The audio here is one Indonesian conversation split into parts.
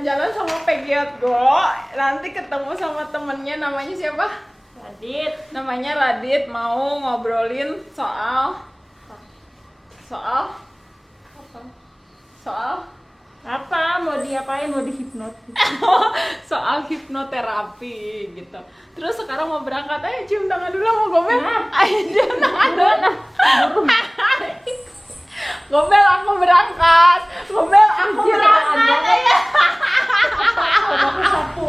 jalan-jalan sama Pegiatgo, nanti ketemu sama temennya namanya siapa? Namanya Radit, mau ngobrolin soal apa mau diapain, mau dihipnotis soal hipnoterapi gitu. Terus sekarang mau berangkat, ayo cium tangan dulu mau Gomel. Ayo cium tangan dulu. Gomel aku berangkat. Ayo. aku sapu.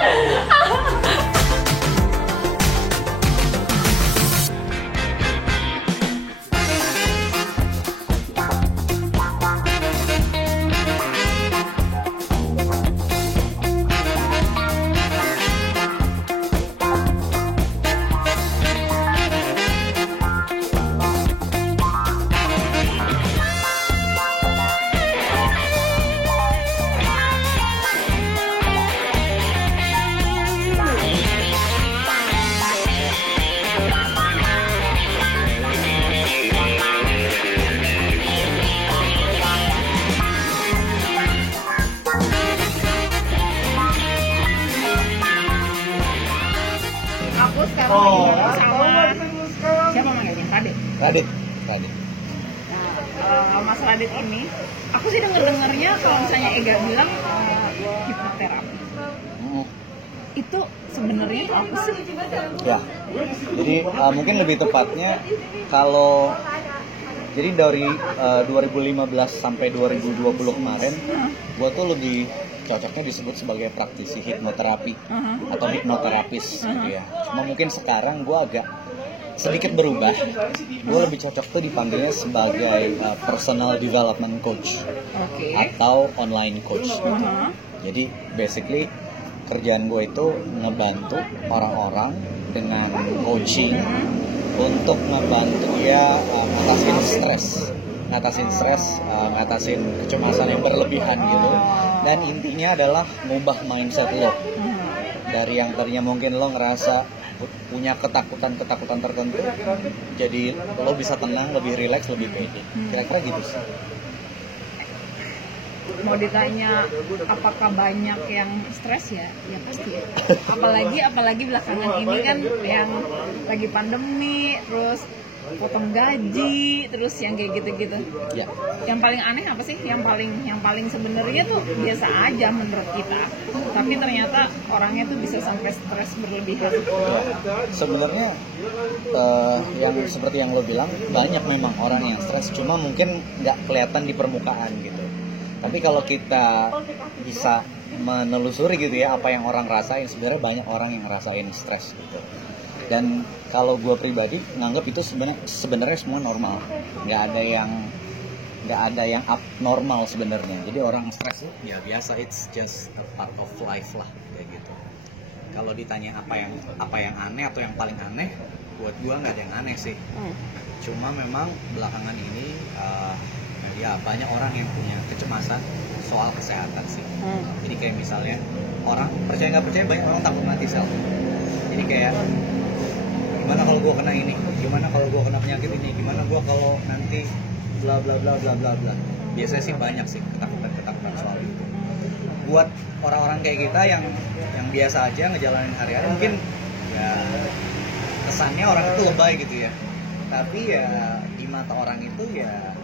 Aku sekarang lagi sama siapa manggilnya? Radit. Nah, Mas Radit ini, aku sih dengernya kalau misalnya Ega bilang hipnoterapi. Itu sebenarnya apa sih? Ya, jadi mungkin lebih tepatnya kalau jadi dari 2015 sampai 2020 kemarin, gua tuh lebih cocoknya disebut sebagai praktisi hipnoterapi atau hipnoterapis gitu ya. Cuma mungkin sekarang gue agak sedikit berubah. Gue lebih cocok tuh dipanggilnya sebagai personal development coach atau online coach gitu. Jadi basically kerjaan gue itu ngebantu orang-orang dengan coaching untuk ngebantu dia ngatasin stres, ngatasin kecemasan yang berlebihan gitu. Dan intinya adalah ngubah mindset lo dari yang tadinya mungkin lo ngerasa punya ketakutan tertentu, jadi lo bisa tenang, lebih rileks, lebih pede. Kira-kira gitu sih. Mau ditanya apakah banyak yang stres ya pasti ya. Apalagi belakangan ini kan yang lagi pandemi, terus potong gaji, terus yang kayak gitu-gitu. Ya. Yang paling aneh apa sih? Yang paling sebenarnya tuh biasa aja menurut kita, tapi ternyata orangnya tuh bisa sampai stres berlebihan. Sebenarnya yang seperti yang lo bilang, banyak memang orang yang stres, cuma mungkin nggak kelihatan di permukaan gitu. Tapi kalau kita bisa menelusuri gitu ya apa yang orang rasain, sebenarnya banyak orang yang ngerasain stres gitu. Dan kalau gue pribadi nganggap itu sebenarnya semua normal, nggak ada yang abnormal sebenarnya. Jadi orang stres ya biasa, it's just a part of life lah kayak gitu. Kalau ditanya apa yang aneh atau yang paling aneh, buat gue nggak ada yang aneh sih. Cuma memang belakangan ini ya banyak orang yang punya kecemasan soal kesehatan sih. Jadi kayak misalnya orang percaya nggak percaya, banyak orang takut mati sel. Jadi kayak gimana kalau gue kena ini, gimana kalau gue kena penyakit ini, gimana gue kalau nanti bla bla bla bla bla bla. Biasanya sih banyak sih ketakutan soal itu. Buat orang-orang kayak kita yang biasa aja ngejalanin hari-hari, mungkin ya kesannya orang itu lebay gitu ya. Tapi ya di mata orang itu ya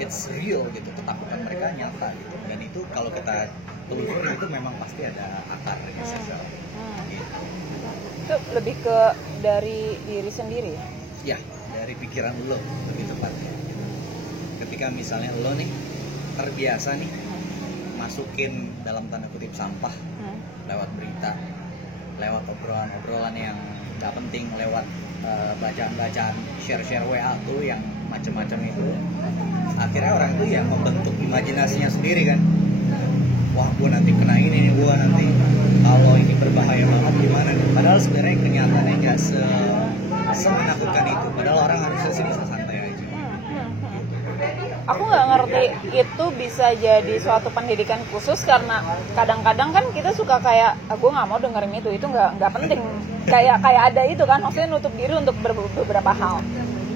it's real gitu, ketakutan mereka nyata gitu. Dan itu kalau kita telusuri itu memang pasti ada akarnya gitu. Itu lebih ke dari diri sendiri ya? Dari pikiran lo lebih tepatnya. Ketika misalnya lo nih terbiasa nih masukin dalam tanda kutip sampah lewat berita, lewat obrolan yang gak penting, lewat bacaan-bacaan share WA tuh yang macam-macam itu, akhirnya orang itu ya membentuk imajinasinya sendiri kan. Wah, gue nanti kena ini nih, gue nanti kalau ini berbahaya banget gimana nih. Padahal sebenarnya kenyataannya nggak semenakutkan itu. Padahal orang harusnya sih bisa santai aja. Aku nggak ngerti itu bisa jadi suatu pendidikan khusus, karena kadang-kadang kan kita suka kayak gue nggak mau dengerin itu nggak penting. kayak ada itu kan, maksudnya nutup diri untuk beberapa hal.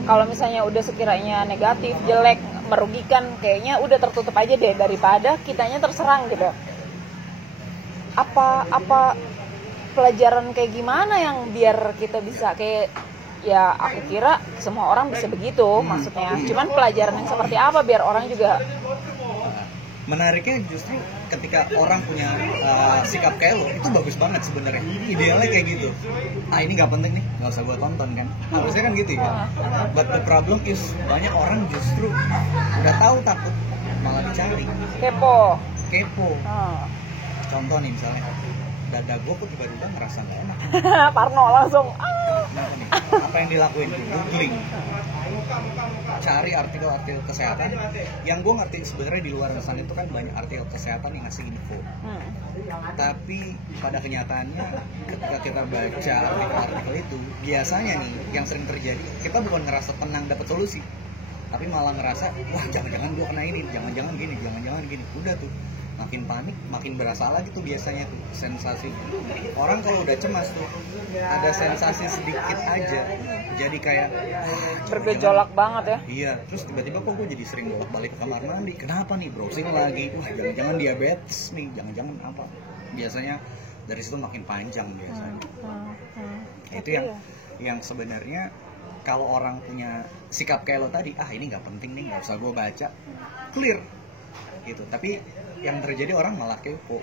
Kalau misalnya udah sekiranya negatif, jelek, merugikan, kayaknya udah tertutup aja deh daripada kitanya terserang gitu. apa pelajaran kayak gimana yang biar kita bisa kayak, ya aku kira semua orang bisa begitu maksudnya, cuman pelajaran yang seperti apa biar orang juga. Menariknya justru ketika orang punya sikap kayak lo, itu bagus banget sebenarnya. Idealnya kayak gitu. Ini nggak penting nih, nggak usah gue tonton kan. Harusnya kan gitu ya. But the problem is banyak orang justru udah tahu takut malah dicari. Kepo. Contoh nih misalnya, dada gue kok tiba-tiba ngerasa nggak enak. Parno langsung. Kenapa nih? Apa yang dilakuin? Googling. Cari artikel-artikel kesehatan yang gue ngerti sebenarnya di luar sana itu kan banyak artikel kesehatan yang ngasih info, tapi pada kenyataannya ketika kita baca artikel-artikel itu biasanya nih yang sering terjadi, kita bukan ngerasa tenang dapat solusi, tapi malah ngerasa wah jangan-jangan gue kena ini, jangan-jangan gini, udah tuh makin panik, makin bersalah gitu biasanya tuh sensasi. Orang kalau udah cemas tuh ada sensasi sedikit aja jadi kayak bergejolak banget ya. Iya, terus tiba-tiba kok gue jadi sering bolak-balik ke kamar mandi. Kenapa nih? Browsing lagi. Wah, jangan-jangan diabetes nih, jangan-jangan apa. Biasanya dari situ makin panjang biasanya. Itu yang sebenarnya kalau orang punya sikap kayak lo tadi, ini nggak penting nih, nggak usah gue baca, clear gitu. Tapi yang terjadi orang malah kepo.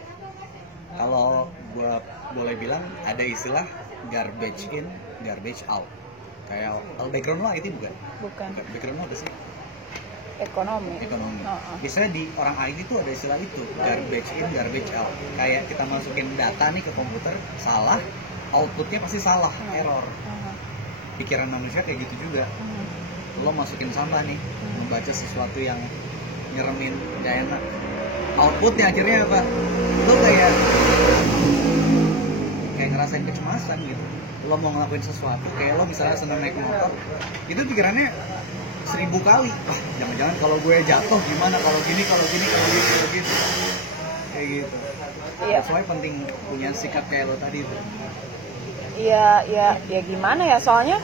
Kalau gue boleh bilang ada istilah garbage in, garbage out. Kayak background lo IT bukan? Background lo apa sih? Ekonomi. Biasanya di orang IT tuh ada istilah itu, garbage in, garbage out. Kayak kita masukin data nih ke komputer, salah, outputnya pasti salah, error. Pikiran manusia kayak gitu juga. Lo masukin sampah nih, membaca sesuatu yang nyeremin, gak enak. Outputnya akhirnya apa? Lo kayak ngerasain kecemasan gitu. Lo mau ngelakuin sesuatu, kayak lo misalnya senang naik motor, itu pikirannya 1000 kali. Jangan-jangan kalau gue jatuh gimana, kalau gini, kalau gitu. Kayak gitu. That's why penting punya sikap kayak lo tadi tuh. Iya, gimana ya, soalnya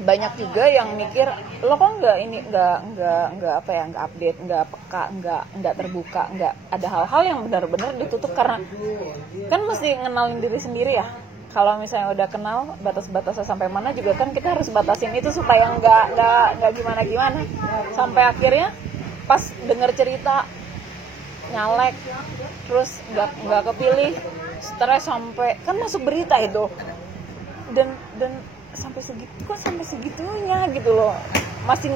banyak juga yang mikir lo kok nggak update, nggak peka, nggak terbuka, nggak ada hal-hal yang benar-benar ditutup karena kan mesti ngenalin diri sendiri ya. Kalau misalnya udah kenal batas-batasnya sampai mana juga kan kita harus batasin itu supaya nggak gimana-gimana. Sampai akhirnya pas denger cerita nyalek, terus nggak kepilih, stres sampai kan masuk berita itu dan sampai segitunya gitu loh. Masih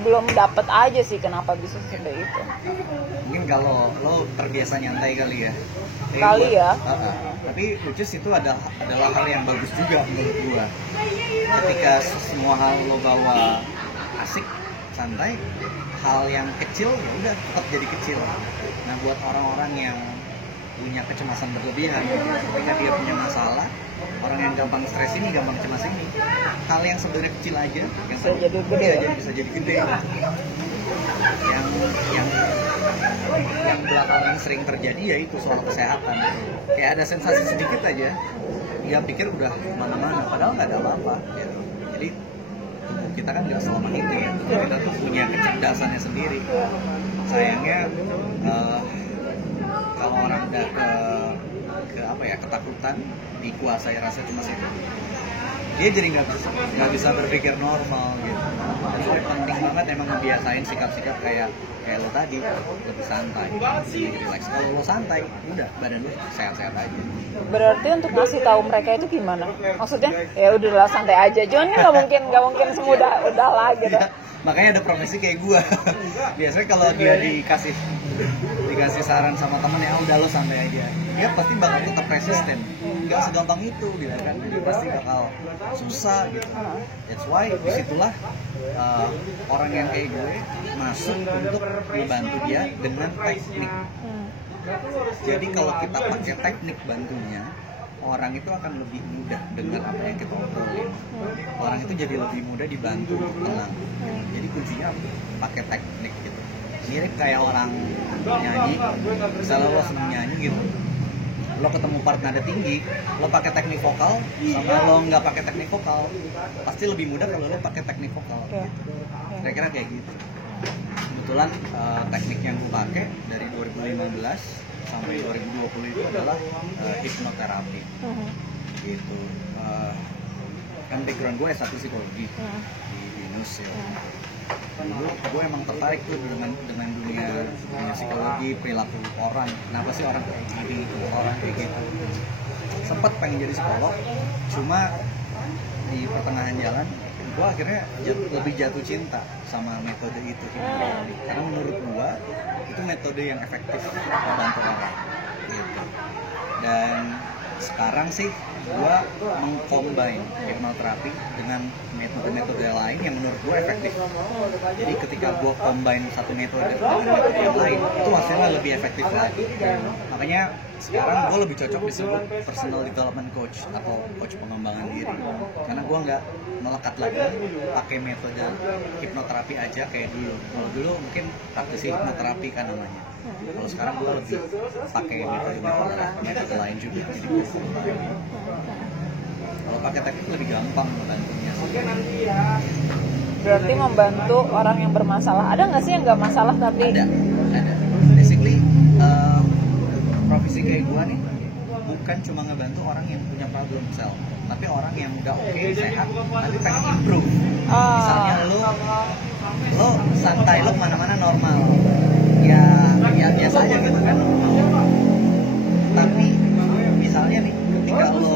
belum dapat aja sih kenapa bisa seperti itu. Mungkin kalau lo terbiasa nyantai kali ya. Tapi which is itu adalah hal yang bagus juga menurut gua. Ketika semua hal lo bawa asik, santai, hal yang kecil ya udah tetap jadi kecil. Nah, buat orang-orang yang punya kecemasan berlebihan, ketika dia punya masalah, orang yang gampang stres ini, gampang cemas ini, hal yang sebenarnya kecil aja bisa jadi gede, bisa jadi gede. Yang belakangan sering terjadi yaitu soal kesehatan. Kayak ada sensasi sedikit aja, dia pikir udah kemana-mana, padahal nggak ada apa-apa. Gitu. Jadi tubuh kita kan nggak selama itu ya. Tubuh kita tuh punya kecerdasannya sendiri. Sayangnya kalau orang udah ketakutan, dikuasai rasa cemas itu, dia jadi nggak bisa berpikir normal gitu. Jadi penting banget emang ngebiasain sikap-sikap kayak lo tadi, lebih santai, lebih relax. Kalau lo santai, udah badan lo sehat-sehat aja. Berarti untuk ngasih tahu mereka itu gimana? Maksudnya ya udahlah santai aja, cuman nggak mungkin semudah udahlah gitu. Ya, makanya ada profesi kayak gua. Biasanya kalau dia dikasih saran sama temen ya udah lo santai aja, dia pasti bakal tetap resisten. Nggak segampang itu gitu kan, dia pasti bakal susah gitu. That's why disitulah orang yang kayak gue masuk untuk membantu dia dengan teknik. Jadi kalau kita pakai teknik bantunya, orang itu akan lebih mudah dengar apa yang kita obrolin. Orang itu jadi lebih mudah dibantu untuk tenang. Jadi kuncinya pakai teknik gitu. Mirip kayak orang nyanyi, misalnya lo seneng nyanyi gitu, lo ketemu part nada tinggi, lo pakai teknik vokal sama lo nggak pakai teknik vokal, pasti lebih mudah kalau lo pakai teknik vokal. Kira-kira kayak gitu. Kebetulan teknik yang gue pakai dari 2015 sampai 2020 itu adalah hipnoterapi gitu. Kan background gue S1 psikologi di BINUS ya. Dulu gue emang tertarik tuh dengan dunia psikologi, perilaku orang. Kenapa sih orang kayak gini, orang kayak gitu. Sempet pengen jadi psikolog, cuma di pertengahan jalan gue akhirnya lebih jatuh cinta sama metode itu karena menurut gue itu metode yang efektif membantu orang gitu. Dan sekarang sih gue mengcombine hipnoterapi dengan metode-metode lain yang menurut gue efektif. Jadi ketika gue combine satu metode dengan metode yang lain, itu hasilnya lebih efektif lagi. Makanya sekarang gue lebih cocok disebut personal development coach atau coach pengembangan diri. Karena gue nggak melekat lagi pakai metode hipnoterapi aja kayak dulu. Kalau dulu mungkin praktisi hipnoterapi kan namanya. Kalau sekarang gue lebih pakai metode lain juga. Jadi kalau pakai teknik lebih gampang membantunya. Berarti membantu orang yang bermasalah. Ada nggak sih yang nggak masalah tapi? Ada. Basically profesi kayak gue nih bukan cuma ngebantu orang yang punya problem self, tapi orang yang udah oke, sehat, tapi pengen improve. Misalnya lo santai, lo kemana-mana normal, ya biasa aja gitu kan. Tapi misalnya nih, ketika lo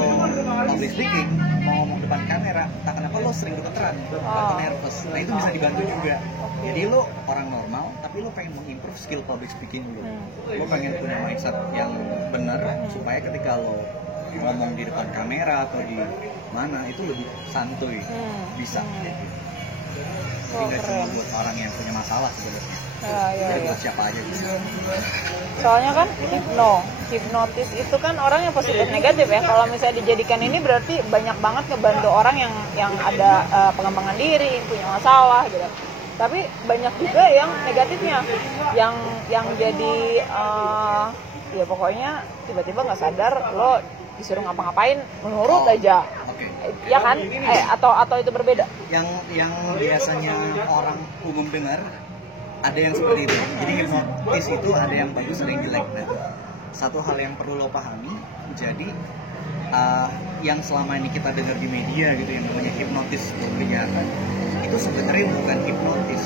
public speaking, mau ngomong depan kamera, tak kenapa lo sering gemeteran atau nervous. Nah itu bisa dibantu juga. Jadi lo orang normal, tapi lo pengen mengimprove skill public speaking lo. Lo pengen punya mindset yang benar supaya ketika lo ngomong di depan kamera atau di mana itu lebih santuy, bisa. Jadi nggak cuma buat orang yang punya masalah sebenarnya. Jadi buat siapa aja bisa. Soalnya kan hipnotis itu kan orang yang positif negatif ya. Kalau misalnya dijadikan ini berarti banyak banget ngebantu orang yang ada pengembangan diri, punya masalah gitu. Tapi banyak juga yang negatifnya, yang jadi ya pokoknya tiba-tiba nggak sadar lo disuruh ngapa-ngapain menurut aja. Ya kan? Atau itu berbeda? Yang biasanya orang umum dengar ada yang seperti itu. Jadi hipnotis itu ada yang bagus, ada yang jelek. Nah, satu hal yang perlu lo pahami, jadi yang selama ini kita dengar di media gitu yang namanya hipnotis kejahatan, itu sebenarnya bukan hipnotis,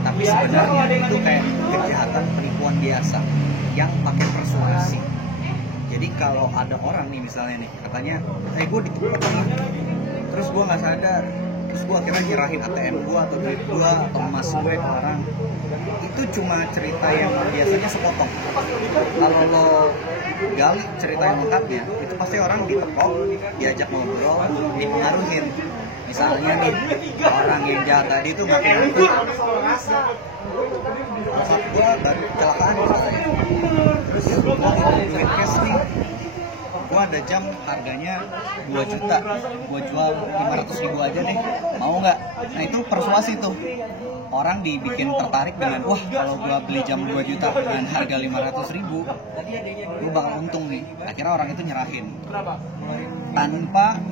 tapi sebenarnya itu kayak kejahatan penipuan biasa yang pakai persuasi. Jadi kalau ada orang nih misalnya nih katanya, gue ditipu terus gue nggak sadar, terus gue akhirnya nyerahin ATM gue atau duit gue atau emas gue ke orang, itu cuma cerita yang biasanya sepotong. Kalau lo gali cerita yang lengkapnya, itu pasti orang ditepok, diajak ngobrol, dipengaruhin. Misalnya nih, orang yang jahat tadi itu ngaku-ngaku, saat gue baru kecelakaan misalnya, terus gue duit cash nih, gue ada jam harganya 2 juta, gue jual 500.000 aja deh, mau nggak? Nah itu persuasi tuh, orang dibikin tertarik dengan, wah kalau gue beli jam 2 juta dengan harga 500.000, gue bakal untung nih. Akhirnya orang itu nyerahin tanpa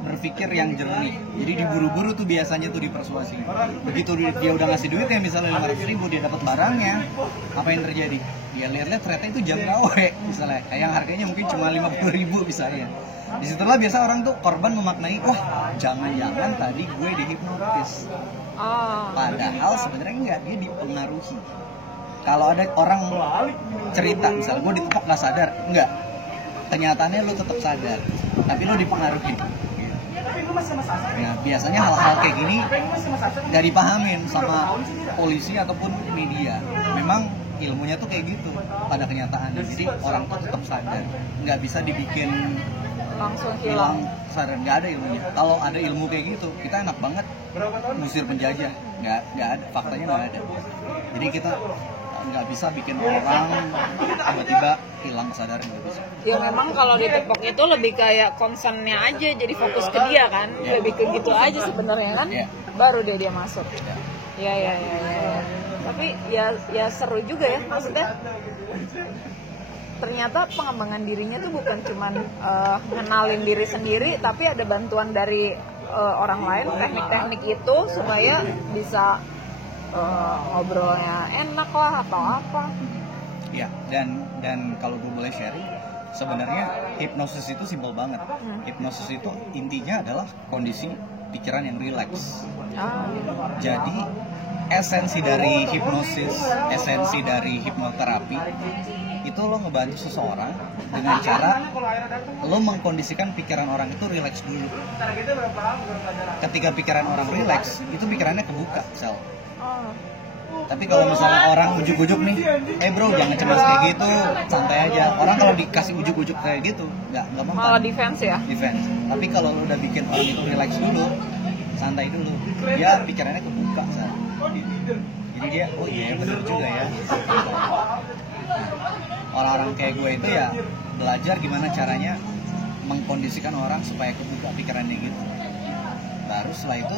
berpikir yang jernih. Jadi diburu-buru tuh biasanya tuh dipersuasi. Begitu dia udah ngasih duit ya misalnya 500.000, dia dapat barangnya, apa yang terjadi? Dia lihat-lihat ternyata itu jam KW misalnya, yang harganya mungkin cuma 50.000 misalnya. Disitulah biasa orang tuh korban memaknai, wah jangan-jangan tadi gue dihipnotis. Padahal sebenarnya enggak, dia dipengaruhi. Kalau ada orang cerita, misalnya gue ditepok nggak sadar, enggak. Kenyataannya lo tetap sadar, tapi lo dipengaruhi. Nah, biasanya hal-hal kayak gini nggak dipahamin sama polisi ataupun media. Memang ilmunya tuh kayak gitu pada kenyataannya. Jadi orang tuh tetap sadar, nggak bisa dibikin langsung hilang sadar, nggak ada ilmunya. Kalau ada ilmu kayak gitu, kita enak banget ngusir penjajah. Nggak ada, faktanya nggak ada. Jadi kita nggak bisa bikin orang tiba-tiba hilang kesadaran, nggak bisa. Ya memang kalau ditepok itu lebih kayak concernnya aja, jadi fokus ke dia kan, lebih ke gitu aja sebenarnya kan, baru dia masuk. Ya. Tapi ya seru juga ya, maksudnya ternyata pengembangan dirinya tuh bukan cuman ngenalin diri sendiri, tapi ada bantuan dari orang lain, teknik-teknik itu supaya bisa ngobrolnya enak lah atau apa. Ya, dan kalau gue boleh sharing, sebenarnya hipnosis itu simpel banget. Hipnosis itu intinya adalah kondisi pikiran yang rileks. Jadi esensi dari hipnosis, esensi dari hipnoterapi itu lo ngebantu seseorang dengan cara lo mengkondisikan pikiran orang itu rileks dulu. Ketika pikiran orang rileks, itu pikirannya kebuka, sel. Tapi kalau misalnya orang ujuk-ujuk nih, bro jangan cemas kayak gitu, santai aja. Orang kalau dikasih ujuk-ujuk kayak gitu, nggak mempan. Malah defense ya? Defense. Tapi kalau lo udah bikin orang itu relax dulu, santai dulu, dia pikirannya kebuka, sel. Jadi dia, oh iya bener juga ya. Orang-orang kayak gue itu ya belajar gimana caranya mengkondisikan orang supaya kebuka pikirannya gitu. Baru setelah itu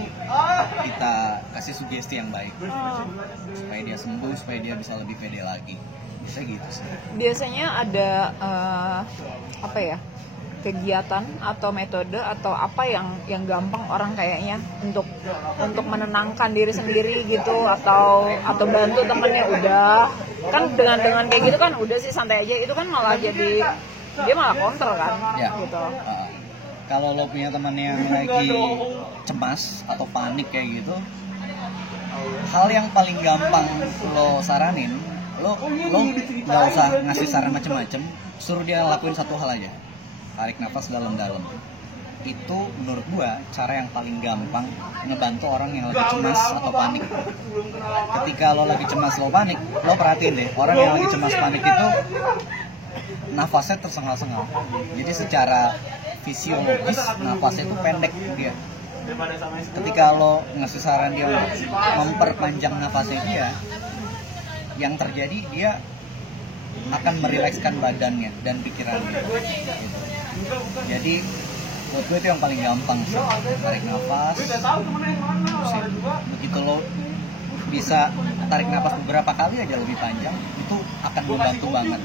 kita kasih sugesti yang baik supaya dia sembuh, supaya dia bisa lebih pede lagi. Bisa gitu sih. Biasanya ada apa ya, kegiatan atau metode atau apa yang gampang orang kayaknya untuk menenangkan diri sendiri gitu, atau bantu temennya. Udah kan dengan kayak gitu kan udah sih santai aja, itu kan malah jadi dia malah counter kan Ya. gitu. Kalau lo punya teman yang lagi cemas atau panik kayak gitu, hal yang paling gampang lo saranin, lo nggak usah ngasih saran macem-macem, suruh dia lakuin satu hal aja, tarik nafas dalam-dalam. Itu menurut gua cara yang paling gampang ngebantu orang yang lagi cemas atau panik. Ketika lo lagi cemas, lo panik, lo perhatiin deh, orang yang lagi cemas panik itu nafasnya tersengal-sengal. Jadi secara fisiologis nafasnya itu pendek dia. Ketika lo ngasih saran dia memperpanjang nafasnya dia, yang terjadi dia akan merilekskan badannya dan pikirannya. Jadi buat gue itu yang paling gampang sih, tarik nafas. Begitu lo bisa tarik nafas beberapa kali aja lebih panjang, itu akan membantu banget.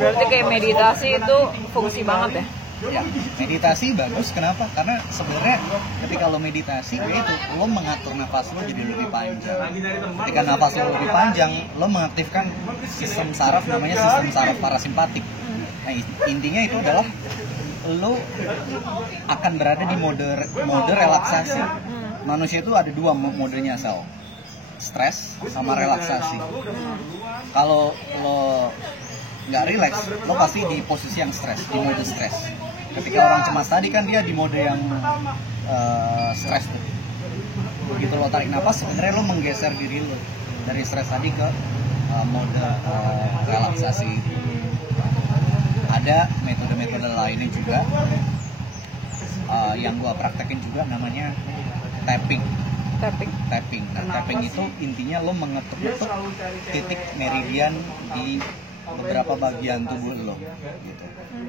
Berarti kayak meditasi itu fungsi banget ya? Ya, meditasi bagus. Kenapa? Karena sebenarnya ketika lo meditasi, itu lo mengatur nafas lo jadi lebih panjang. Ketika nafas lo lebih panjang, lo mengaktifkan sistem saraf, namanya sistem saraf parasimpatik. Nah, intinya itu adalah lo akan berada di mode relaksasi. Manusia itu ada dua modenya, Sal. Stres sama relaksasi. Kalau lo nggak relax, lo pasti di posisi yang stres, di mode stres. Ketika orang cemas tadi kan dia di mode yang stres tuh. Begitu lo tarik nafas, sebenarnya lo menggeser diri lo dari stres tadi ke mode relaksasi. Ada metode-metode lainnya juga yang gua praktekin juga, namanya tapping. Nah, tapping itu intinya lo mengetuk-ketuk titik meridian di beberapa bagian tubuh lo gitu.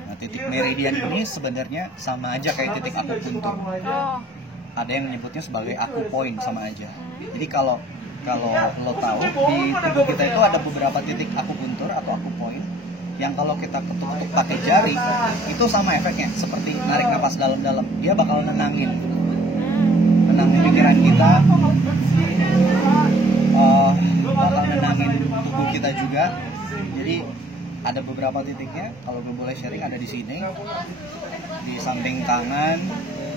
Nah, titik meridian ini sebenarnya sama aja kayak titik akupuntur. Ada yang menyebutnya sebagai akupoint, sama aja. Jadi kalau lo tahu di tubuh kita itu ada beberapa titik akupuntur atau akupoint yang kalau kita ketuk-ketuk pakai jari itu sama efeknya seperti narik nafas dalam-dalam. Dia bakal nenangin pikiran kita, bakal nenangin tubuh kita juga. Jadi ada beberapa titiknya, kalau gue boleh sharing, ada di sini, di samping tangan,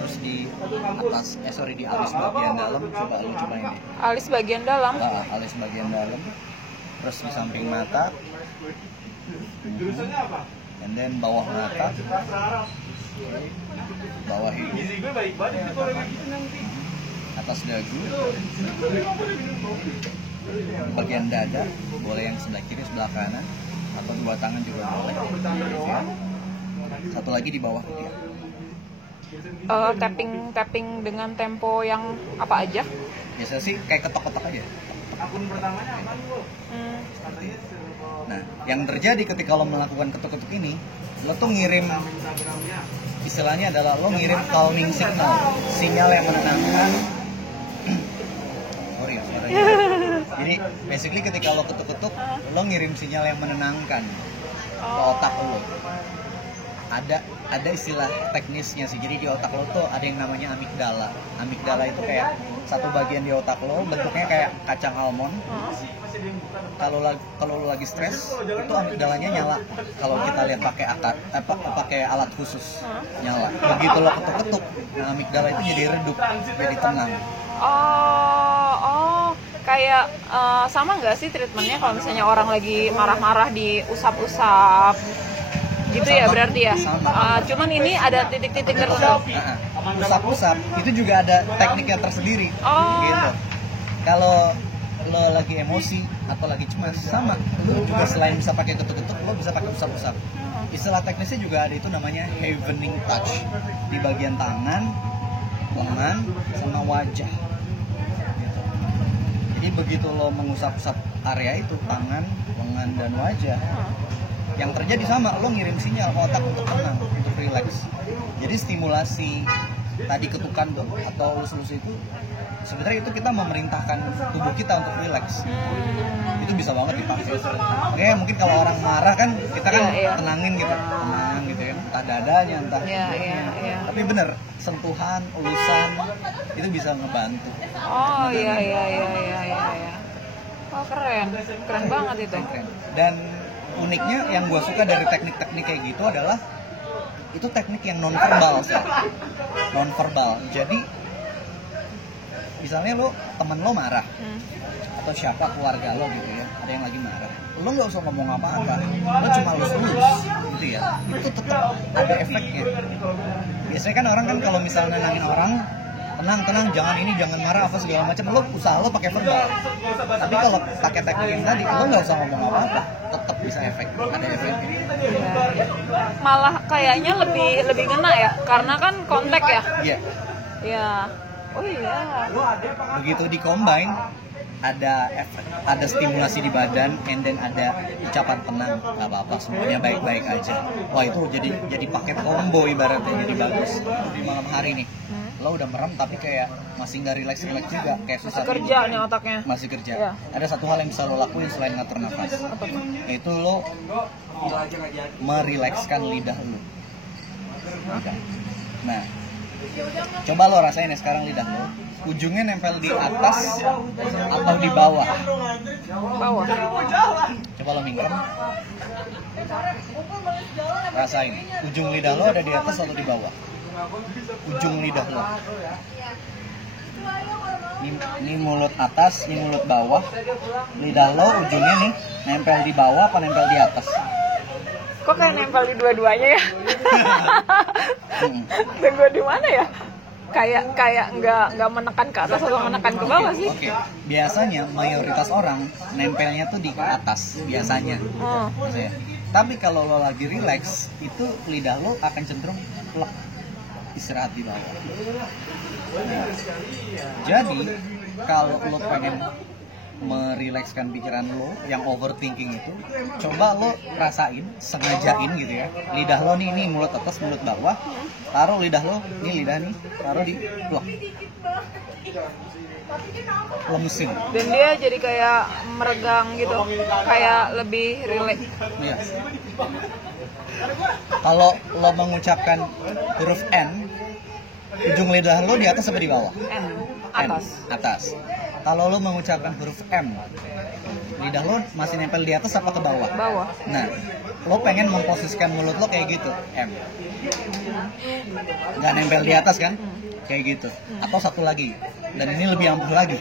terus di atas, di alis bagian dalam. Coba lu cobain deh. Alis bagian dalam. Alis bagian dalam, terus di samping mata, and then bawah mata, bawah hidung, atas dagu, bagian dada, boleh yang sebelah kiri, sebelah kanan, atau dua tangan juga boleh. Ya. Satu lagi di bawah dia. Tapping dengan tempo yang apa aja? Biasa sih kayak ketok-ketok aja. Nah, yang terjadi ketika lo melakukan ketuk-ketuk ini, lo tuh ngirim, istilahnya adalah lo ngirim calming sinyal yang menenangkan. Sorry ya, suaranya. Jadi basically ketika lo ketuk-ketuk, lo ngirim sinyal yang menenangkan ke otak lo. Ada istilah teknisnya sih. Jadi di otak lo tuh ada yang namanya amigdala. Amigdala itu kayak satu bagian di otak lo, bentuknya kayak kacang almond. kalau lo lagi stres itu amigdalanya nyala. Kalau kita lihat pakai alat khusus nyala. Begitu lo ketuk-ketuk, nah amigdala itu jadi redup, jadi tenang. Kayak sama nggak sih treatmentnya kalau misalnya orang lagi marah-marah diusap-usap gitu ya berarti ya? Cuman ini ada titik-titik tertentu. Usap-usap itu juga ada tekniknya tersendiri. Gitu. Kalau lo lagi emosi atau lagi cemas sama, lo juga selain bisa pakai ketuk-ketuk, lo bisa pakai usap-usap. Istilah teknisnya juga ada, itu namanya havening touch di bagian tangan, lengan, sama wajah. Gitu. Jadi begitu lo mengusap-usap area itu, tangan, lengan, dan wajah, yang terjadi sama, lo ngirim sinyal ke otak untuk tenang, untuk relax. Jadi stimulasi tadi ketukan tuh atau elus-elus itu sebenarnya itu kita memerintahkan tubuh kita untuk relax. Itu bisa banget dipakai. Oke, mungkin kalau orang marah kan kita kan tenangin gitu, tenang gitu ya, entah dadanya, entah. Tapi bener, sentuhan, ulusan itu bisa ngebantu. Iya. Oh keren banget itu. Keren. Dan uniknya yang gue suka dari teknik-teknik kayak gitu adalah itu teknik yang non-verbal sih. Non-verbal. Jadi misalnya temen lo marah atau siapa keluarga lo gitu ya, ada yang lagi marah, lo nggak usah ngomong apa-apa, lo cuma lus-lus gitu ya, itu tetap ada efeknya. Biasanya kan orang kan kalau misalnya nenangin orang, tenang, jangan marah apa segala macam, lo usaha lo pakai verbal. Tapi kalau pakai teknik yang tadi, lo nggak usah ngomong apa-apa, tetap bisa ada efeknya. Malah kayaknya lebih ngena ya, karena kan kontak ya. Iya. Iya. Oh iya. Begitu di-combine, ada stimulasi di badan, and then ada ucapan tenang, nggak apa-apa, semuanya baik-baik aja. Wah, itu jadi paket combo ibaratnya, jadi bagus di malam hari nih. Lo udah merem tapi kayak masih nggak relax juga, kayak susah kerja nih otaknya. Masih kerja. Ya. Ada satu hal yang bisa lo lakuin selain ngatur nafas, yaitu lo merilekskan lidah lo. Nah, coba lo rasain ya sekarang lidah lo, ujungnya nempel di atas atau di bawah? Bawah. Coba lo mingkem, rasain ujung lidah lo ada di atas atau di bawah? Ujung lidah lo. Ini mulut atas, ini mulut bawah. Lidah lo ujungnya nih nempel di bawah apa nempel di atas? Kok kayak nempel di dua-duanya ya? Tunggu di mana ya? Kayak nggak menekan ke atas atau menekan ke bawah sih? Oke. Biasanya mayoritas orang nempelnya tuh di atas biasanya. Tapi kalau lo lagi relax, itu lidah lo akan cenderung plek, istirahat di bawah. Jadi kalau lo pengen merilekskan pikiran lo yang overthinking itu, coba lo rasain, sengajain gitu ya, lidah lo nih, ini mulut atas, mulut bawah, taruh lidah lo, ini lidah nih, taruh di plek, lemesin. Dan dia jadi kayak meregang gitu, kayak lebih relax. Iya. Kalau lo mengucapkan huruf N, ujung lidah lo di atas apa di bawah? N. Atas. Kalau lo mengucapkan huruf M, lidah lo masih nempel di atas apa ke bawah? Bawah. Nah, lo pengen memposisikan mulut lo kayak gitu, M. Nggak nempel di atas kan? Kayak gitu. Atau satu lagi, dan ini lebih ampuh lagi.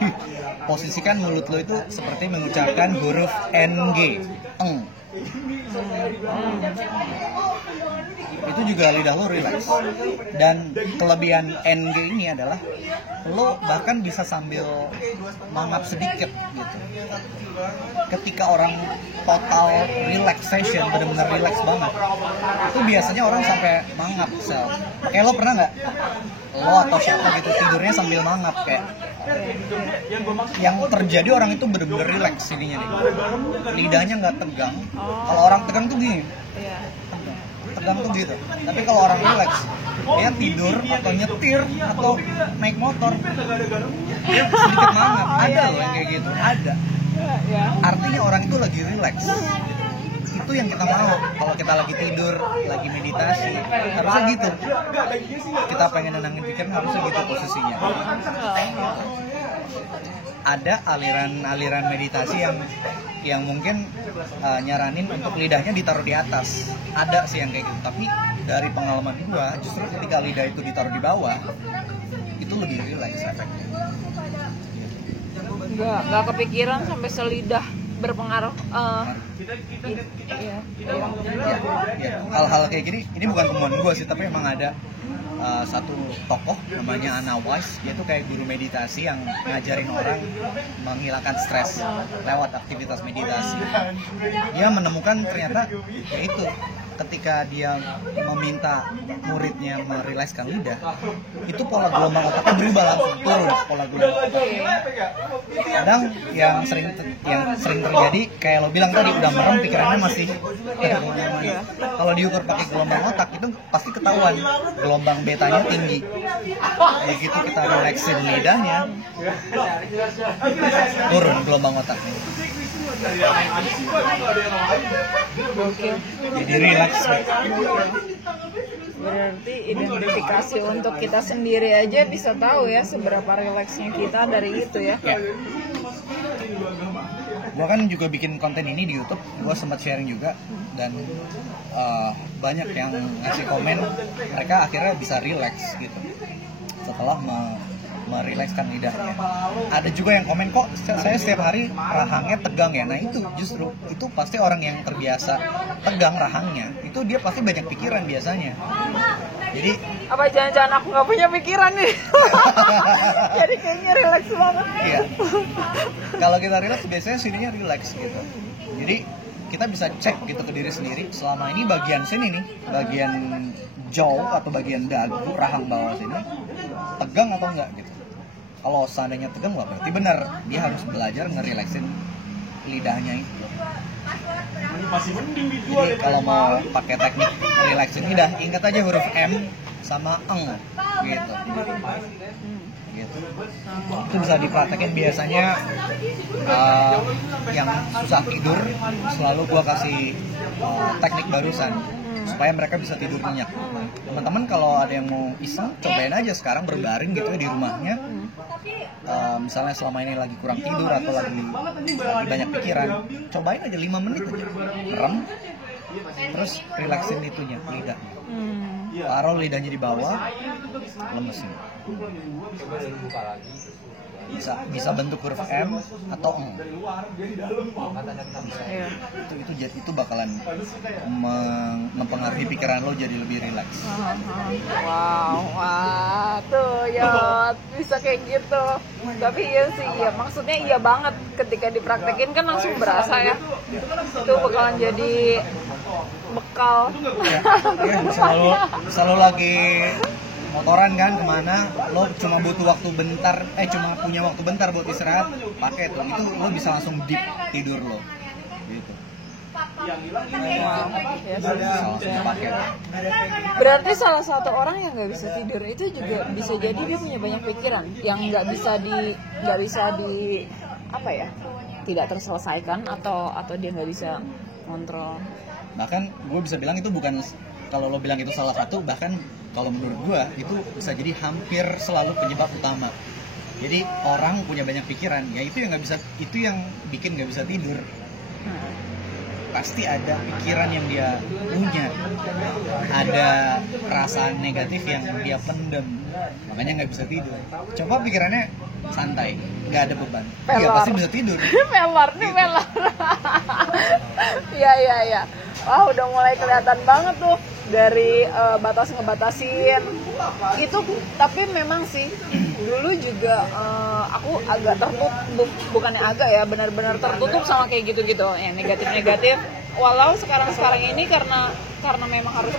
Posisikan mulut lo itu seperti mengucapkan huruf NG, eng. Itu juga lidah lo relax. Dan kelebihan NG ini adalah lo bahkan bisa sambil mangap sedikit gitu. Ketika orang total relaxation, benar-benar relax banget, itu biasanya orang sampai mangap sel. Kayak lo pernah nggak? Lo atau siapa gitu tidurnya sambil mangap kayak. Yang terjadi orang itu benar-benar relax ininya nih. Lidahnya nggak tegang. Kalau orang tegang tuh gini. Tegang tuh gitu. Tapi kalau orang relax, dia tidur atau nyetir atau naik motor, dia sedikit mangap. Ada loh yang kayak gitu. Ada. Artinya orang itu lagi relax. Itu yang kita mau. Kalau kita lagi tidur, lagi meditasi, harusnya gitu. Kita pengen nenangin pikiran, harusnya gitu posisinya. ada aliran meditasi yang mungkin nyaranin untuk lidahnya ditaruh di atas. Ada sih yang kayak gitu, tapi dari pengalaman gua justru ketika lidah itu ditaruh di bawah itu lebih relax efeknya. Nggak kepikiran sampai selidah berpengaruh. Iya. Ya, hal-hal kayak gini ini bukan temuan gua sih, tapi emang ada satu tokoh namanya Anna Weiss. Dia tuh kayak guru meditasi yang ngajarin orang menghilangkan stres lewat aktivitas meditasi. Dia menemukan ternyata yaitu ketika dia meminta muridnya merilekskan lidah, itu pola gelombang otaknya berubah, langsung turun pola gelombang otak. Kadang yang sering terjadi kayak lo bilang tadi, udah merem pikirannya masih kemana-mana. Kalau diukur pakai gelombang otak itu pasti ketahuan gelombang betanya tinggi. Begitu kita relaksin lidahnya, turun gelombang otaknya. Jadi relax. Berarti identifikasi untuk kita sendiri aja bisa tahu ya seberapa rileksnya kita dari itu ya. Gua kan juga bikin konten ini di YouTube, gua sempat sharing juga, dan banyak yang ngasih komen mereka akhirnya bisa relax gitu setelah merilekskan lidahnya. Ada juga yang komen, kok saya setiap hari rahangnya tegang ya. Nah itu justru itu pasti orang yang terbiasa tegang rahangnya, itu dia pasti banyak pikiran biasanya. Jadi apa jangan-jangan aku nggak punya pikiran nih? Jadi kayaknya relax banget. Iya. Kalau kita relax biasanya sininya relax gitu. Jadi kita bisa cek gitu ke diri sendiri, selama ini bagian sini nih, bagian jaw atau bagian dagu rahang bawah sini tegang atau enggak gitu. Kalau seandainya tegang, wah berarti benar dia harus belajar ngerileksin lidahnya itu. Jadi kalau mau pakai teknik relaxing lidah, ingat aja huruf M sama eng gitu. Gitu. Itu bisa dipraktekin biasanya yang susah tidur, selalu gua kasih teknik barusan supaya mereka bisa tidur nyenyak. Teman-teman kalau ada yang mau iseng, cobain aja sekarang berbaring gitu di rumahnya. Misalnya selama ini lagi kurang tidur atau lagi banyak pikiran, cobain aja 5 menit aja, merem, terus relaksin itunya, lidahnya. Taruh lidahnya di bawah, lemesin. Bisa bentuk huruf M atau eng. Itu bakalan mempengaruhi pikiran lo jadi lebih rileks. Wah, tuh ya bisa kayak gitu. Tapi iya sih, ya maksudnya iya banget ketika dipraktekin kan langsung berasa ya. Itu bakalan jadi bekal. Selalu lagi motoran kan kemana, lo cuma butuh waktu bentar, cuma punya waktu bentar buat istirahat, pakai tuh, itu lo bisa langsung deep tidur lo, gitu. Berarti salah satu orang yang nggak bisa tidur itu juga bisa jadi dia punya banyak pikiran yang nggak bisa di apa ya, tidak terselesaikan atau dia nggak bisa kontrol. Bahkan gue bisa bilang itu bukan, kalau lo bilang itu salah satu, bahkan kalau menurut gue itu bisa jadi hampir selalu penyebab utama. Jadi orang punya banyak pikiran, ya itu yang bikin nggak bisa tidur. Pasti ada pikiran yang dia punya, ada perasaan negatif yang dia pendem, makanya nggak bisa tidur. Coba pikirannya santai, nggak ada beban, ya pasti bisa tidur. Pelor nih gitu. Pelor. Iya. Wah, udah mulai kelihatan banget tuh dari ngebatasin itu. Tapi memang sih dulu juga aku agak tertutup, bukannya agak ya, benar-benar tertutup sama kayak gitu-gitu ya, negatif. Walau sekarang ini karena memang harus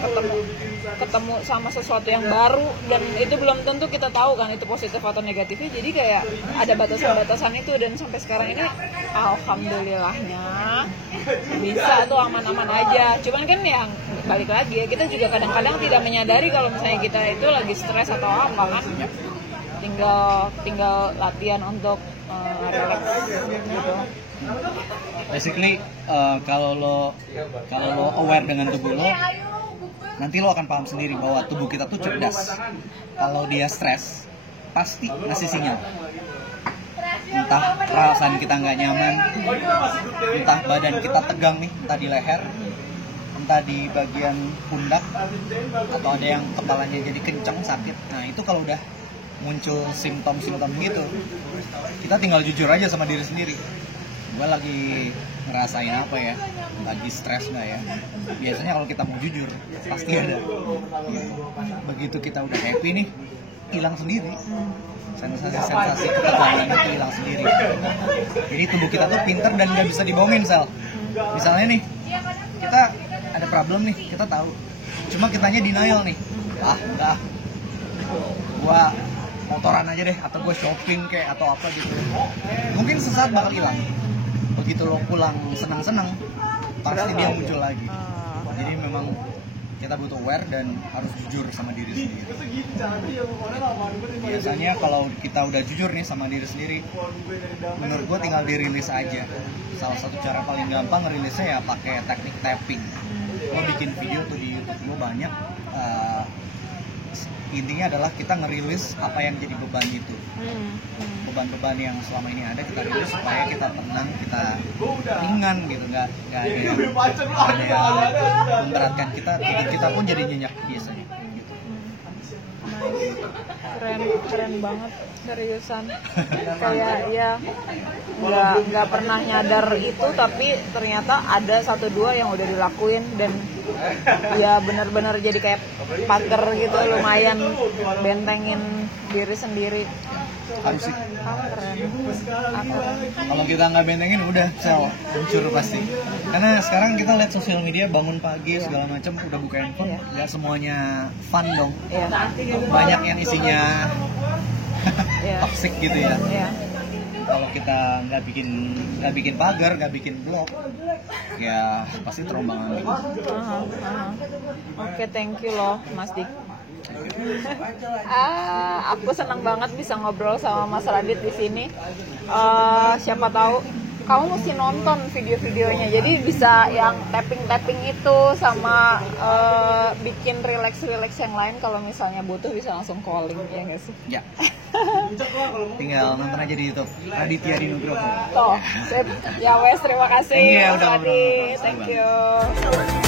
ketemu sama sesuatu yang baru, dan itu belum tentu kita tahu kan itu positif atau negatifnya, jadi kayak ada batasan-batasan itu, dan sampai sekarang ini alhamdulillahnya bisa tuh aman-aman aja. Cuman kan yang balik lagi ya, kita juga kadang-kadang tidak menyadari kalau misalnya kita itu lagi stres atau apa kan, tinggal latihan untuk relax gitu. Basically kalau lo aware dengan tubuh lo, nanti lo akan paham sendiri bahwa tubuh kita tuh cerdas. Kalau dia stres, pasti ngasih sinyal. entah perasaan kita nggak nyaman, entah badan kita tegang nih, entah di leher, entah di bagian pundak, atau ada yang kepalanya jadi kencang sakit. Nah itu kalau udah muncul simptom-simptom gitu, kita tinggal jujur aja sama diri sendiri. Gue lagi ngerasain apa ya, lagi stres nggak ya. Biasanya kalau kita mau jujur pasti ada gitu. Begitu kita udah happy nih, hilang sendiri sensasi ketegangan itu, hilang sendiri. Jadi tubuh kita tuh pinter dan nggak bisa dibohongin, Sal. Misalnya nih, kita ada problem nih, kita tahu, cuma kitanya denial nih, enggak, gua motoran aja deh, atau gue shopping kayak atau apa gitu, mungkin sesaat bakal hilang. Begitu lo pulang senang-senang, pasti dia muncul lagi. Jadi memang kita butuh aware dan harus jujur sama diri sendiri. Biasanya kalau kita udah jujur nih sama diri sendiri, menurut gue tinggal dirilis aja. Salah satu cara paling gampang ngerilisnya ya pakai teknik tapping. Lo bikin video tuh di YouTube lo banyak. Intinya adalah kita ngerilis apa yang jadi beban itu. Beban-beban yang selama ini ada kita rilis supaya kita tenang, kita ringan gitu, nggak ada yang memberatkan kita, tidur kita pun jadi nyenyak biasanya gitu. Keren banget, seriusan. Kayak ya nggak pernah nyadar itu, tapi ternyata ada 1-2 yang udah dilakuin dan ya benar-benar jadi kayak pagar gitu, lumayan bentengin diri sendiri. Harus sih. Keren. Kalau kita nggak bentengin udah sel hancur pasti. Karena sekarang kita lihat sosial media, bangun pagi segala macam udah buka handphone, nggak semuanya fun dong. Banyak yang isinya toxic gitu ya. Kalau kita nggak bikin pagar, nggak bikin blog, ya pasti terombang ambing. Oke, thank you loh Mas Dik. Aku senang banget bisa ngobrol sama Mas Radit di sini. Siapa tahu kamu mesti nonton video-videonya, jadi bisa yang tapping itu sama bikin relax yang lain. Kalau misalnya butuh bisa langsung calling, ya nggak sih? Ya. Tinggal nonton aja di YouTube Raditya Dwi Nugroho. Toh, sip. Ya wes, terima kasih Iya, Mas Radit. Thank you.